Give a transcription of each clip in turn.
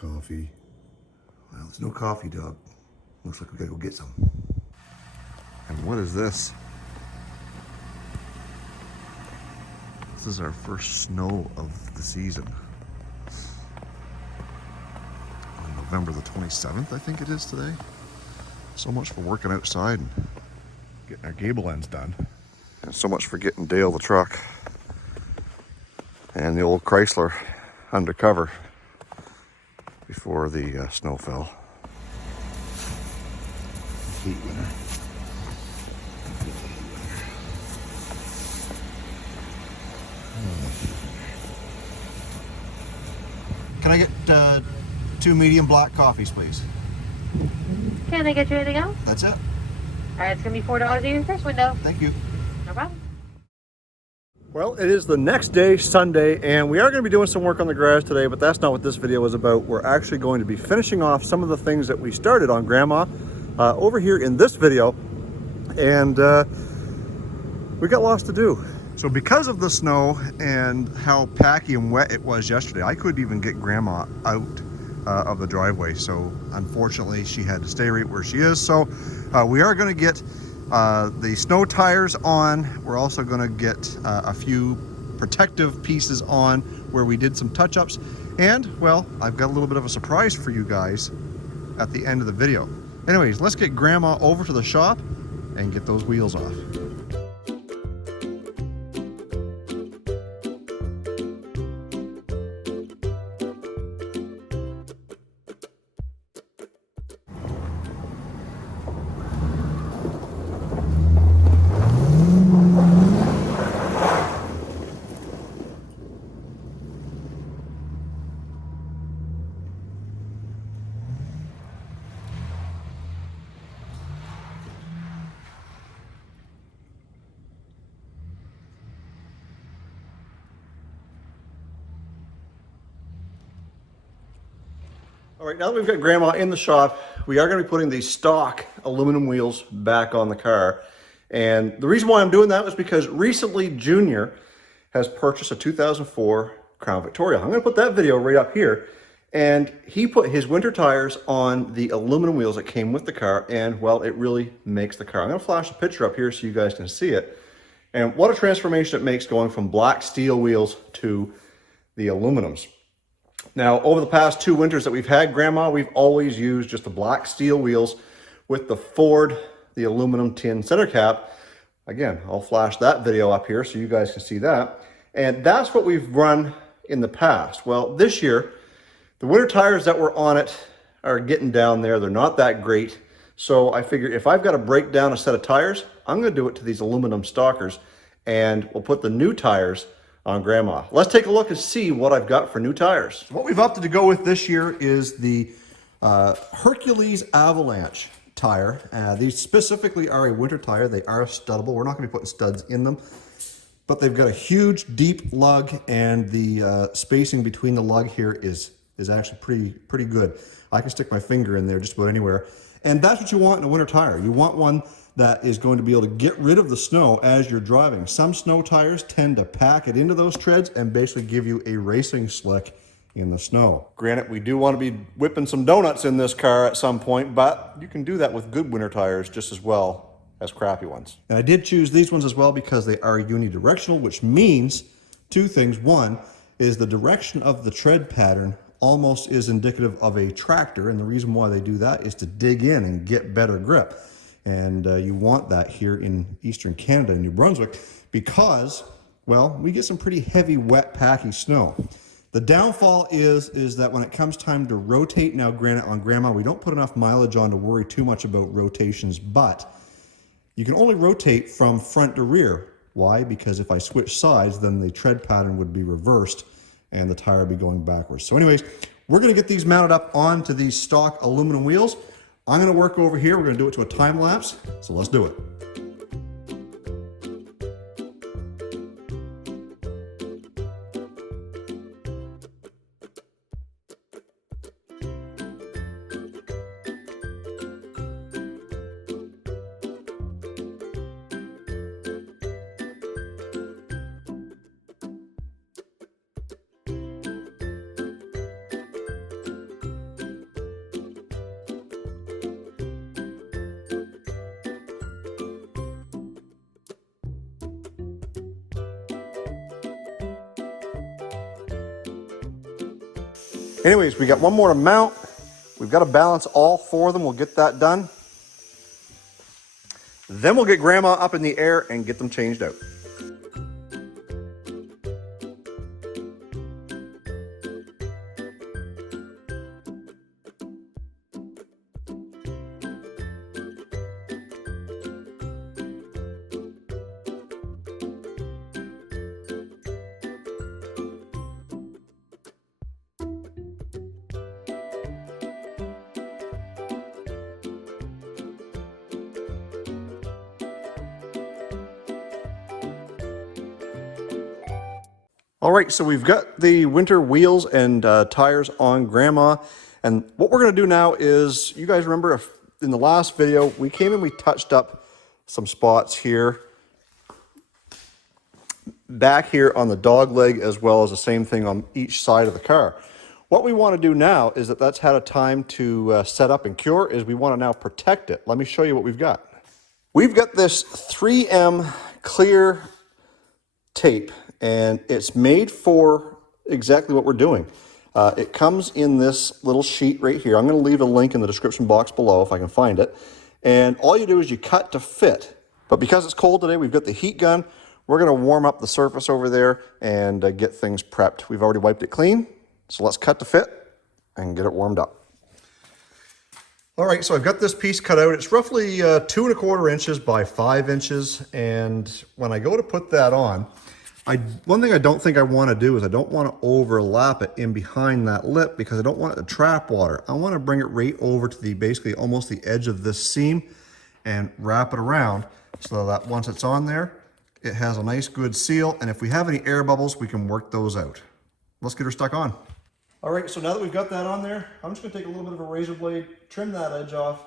coffee. Well, there's no coffee, Doug. Looks like we gotta go get some. And what is this? This is our first snow of the season. On November the 27th, I think it is today. So much for working outside and getting our gable ends done. And so much for getting Dale the truck and the old Chrysler undercover before the snow fell. Heat winner. Can I get 2 medium black coffees, please? Can I get you anything else? That's it. All right, it's going to be $4 in your first window. Thank you. No problem. Well, it is the next day, Sunday, and we are going to be doing some work on the garage today, but that's not what this video is about. We're actually going to be finishing off some of the things that we started on Grandma over here in this video, and we got lots to do. So because of the snow and how packy and wet it was yesterday, I couldn't even get Grandma out of the driveway. So unfortunately, she had to stay right where she is. So we are going to get the snow tires on. We're also going to get a few protective pieces on where we did some touch-ups. And, well, I've got a little bit of a surprise for you guys at the end of the video. Anyways, let's get Grandma over to the shop and get those wheels off. All right, now that we've got Grandma in the shop, we are going to be putting the stock aluminum wheels back on the car. And the reason why I'm doing that was because recently Junior has purchased a 2004 Crown Victoria. I'm going to put that video right up here. And he put his winter tires on the aluminum wheels that came with the car, and well, it really makes the car. I'm going to flash a picture up here so you guys can see it. And what a transformation it makes going from black steel wheels to the aluminums. Now, over the past 2 winters that we've had Grandma, we've always used just the black steel wheels with the Ford, the aluminum tin center cap. Again, I'll flash that video up here so you guys can see that. And that's what we've run in the past. Well, this year, the winter tires that were on it are getting down there. They're not that great. So I figured if I've got to break down a set of tires, I'm going to do it to these aluminum stockers, and we'll put the new tires on Grandma. Let's take a look and see what I've got for new tires. What we've opted to go with this year is the Hercules Avalanche tire. These specifically are a winter tire. They are studdable. We're not going to be putting studs in them, but they've got a huge deep lug, and the spacing between the lug here is actually pretty good. I can stick my finger in there just about anywhere. And that's what you want in a winter tire. You want one that is going to be able to get rid of the snow as you're driving. Some snow tires tend to pack it into those treads and basically give you a racing slick in the snow. Granted, we do want to be whipping some donuts in this car at some point, but you can do that with good winter tires just as well as crappy ones. And I did choose these ones as well because they are unidirectional, which means 2 things. One is the direction of the tread pattern almost is indicative of a tractor, and the reason why they do that is to dig in and get better grip. And you want that here in Eastern Canada, New Brunswick, because, well, we get some pretty heavy, wet, packy snow. The downfall is that when it comes time to rotate, now granted on Grandma, we don't put enough mileage on to worry too much about rotations, but you can only rotate from front to rear. Why? Because if I switch sides, then the tread pattern would be reversed and the tire would be going backwards. So anyways, we're going to get these mounted up onto these stock aluminum wheels. I'm going to work over here. We're going to do it to a time lapse. So let's do it. Anyways, we got one more to mount. We've got to balance all four of them. We'll get that done. Then we'll get Grandma up in the air and get them changed out. All right, so we've got the winter wheels and tires on Grandma. And what we're gonna do now is, you guys remember in the last video, we came and we touched up some spots here, back here on the dog leg, as well as the same thing on each side of the car. What we wanna do now is that's had a time to set up and cure, is we wanna now protect it. Let me show you what we've got. We've got this 3M clear tape, and it's made for exactly what we're doing. It comes in this little sheet right here. I'm going to leave a link in the description box below if I can find it. And all you do is you cut to fit. But because it's cold today, we've got the heat gun. We're going to warm up the surface over there and get things prepped. We've already wiped it clean, so let's cut to fit and get it warmed up. All right, so I've got this piece cut out. It's roughly 2¼ inches by 5 inches. And when I go to put that on, one thing I don't think I want to do is I don't want to overlap it in behind that lip, because I don't want it to trap water. I want to bring it right over to the basically almost the edge of this seam and wrap it around so that once it's on there, it has a nice good seal. And if we have any air bubbles, we can work those out. Let's get her stuck on. All right, so now that we've got that on there, I'm just going to take a little bit of a razor blade, trim that edge off,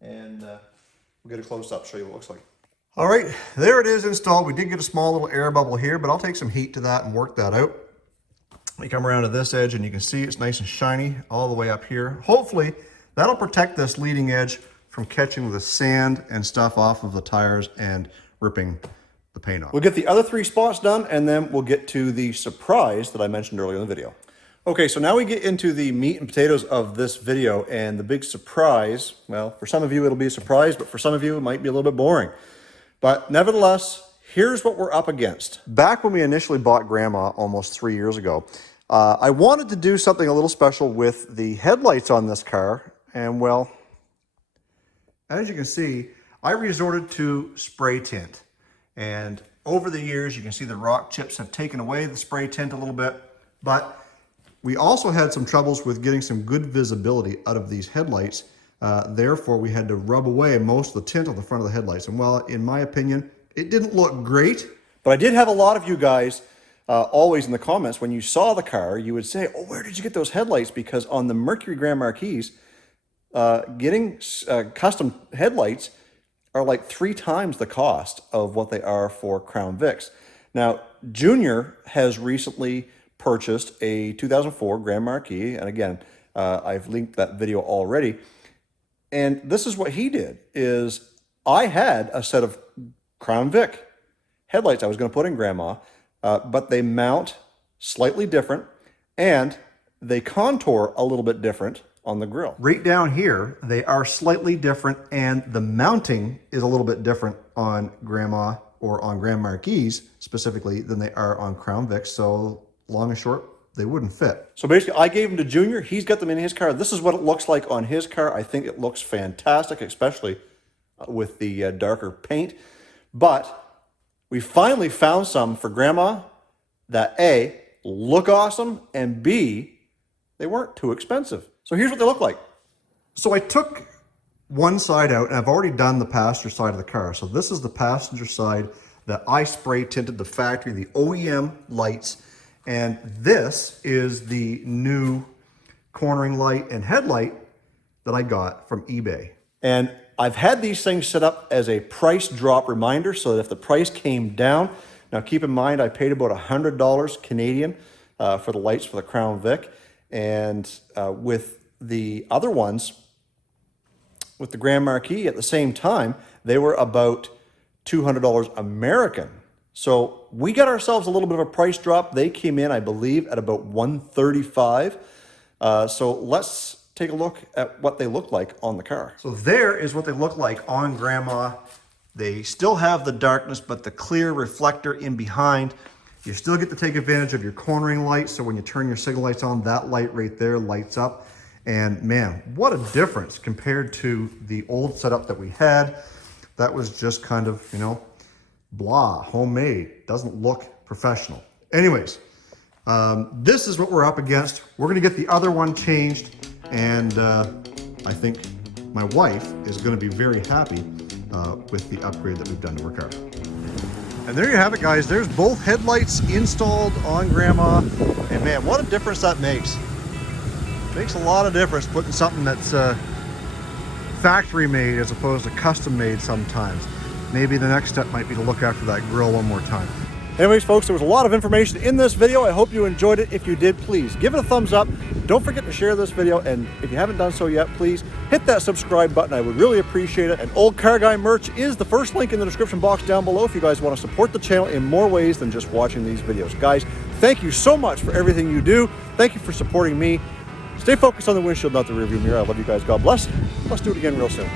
and we'll get a close up, show you what it looks like. All right, there it is installed. We did get a small little air bubble here, but I'll take some heat to that and work that out. We come around to this edge and you can see it's nice and shiny all the way up here. Hopefully that'll protect this leading edge from catching the sand and stuff off of the tires and ripping the paint off. We'll get the other 3 spots done, and then we'll get to the surprise that I mentioned earlier in the video. Okay, so now we get into the meat and potatoes of this video, and the big surprise, well, for some of you it'll be a surprise, but for some of you it might be a little bit boring. But nevertheless, here's what we're up against. Back when we initially bought Grandma almost 3 years ago, I wanted to do something a little special with the headlights on this car. And well, as you can see, I resorted to spray tint. And over the years, you can see the rock chips have taken away the spray tint a little bit. But we also had some troubles with getting some good visibility out of these headlights. Therefore, we had to rub away most of the tint on the front of the headlights. And while, in my opinion, it didn't look great, but I did have a lot of you guys always in the comments, when you saw the car, you would say, oh, where did you get those headlights? Because on the Mercury Grand Marquis, getting custom headlights are like 3 times the cost of what they are for Crown Vics. Now, Junior has recently purchased a 2004 Grand Marquis, and again, I've linked that video already. And this is what he did, is I had a set of Crown Vic headlights I was going to put in Grandma, but they mount slightly different and they contour a little bit different on the grill. Right down here, they are slightly different, and the mounting is a little bit different on Grandma or on Grand Marquis specifically than they are on Crown Vic. So long and short, they wouldn't fit. So basically, I gave them to Junior. He's got them in his car. This is what it looks like on his car. I think it looks fantastic, especially with the darker paint. But we finally found some for Grandma that A, look awesome, and B, they weren't too expensive. So here's what they look like. So I took one side out, and I've already done the passenger side of the car. So this is the passenger side that I spray tinted the factory, the OEM lights. And this is the new cornering light and headlight that I got from eBay. And I've had these things set up as a price drop reminder so that if the price came down, now keep in mind I paid about $100 Canadian for the lights for the Crown Vic. And with the other ones, with the Grand Marquis at the same time, they were about $200 American. So we got ourselves a little bit of a price drop. They came in, I believe, at about $135 So let's take a look at what they look like on the car. So there is what they look like on Grandma. They still have the darkness, but the clear reflector in behind. You still get to take advantage of your cornering light. So when you turn your signal lights on, that light right there lights up. And man, what a difference compared to the old setup that we had. That was just kind of, you know, blah, homemade, doesn't look professional. Anyways, this is what we're up against. We're gonna get the other one changed, and I think my wife is gonna be very happy with the upgrade that we've done to her car. And there you have it, guys. There's both headlights installed on Grandma, and man, what a difference that makes. Makes a lot of difference putting something that's factory made as opposed to custom made sometimes. Maybe the next step might be to look after that grill one more time. Anyways, folks, there was a lot of information in this video. I hope you enjoyed it. If you did, please give it a thumbs up. Don't forget to share this video. And if you haven't done so yet, please hit that subscribe button. I would really appreciate it. And Olde Carr Guy merch is the first link in the description box down below if you guys want to support the channel in more ways than just watching these videos. Guys, thank you so much for everything you do. Thank you for supporting me. Stay focused on the windshield, not the rearview mirror. I love you guys. God bless. Let's do it again real soon.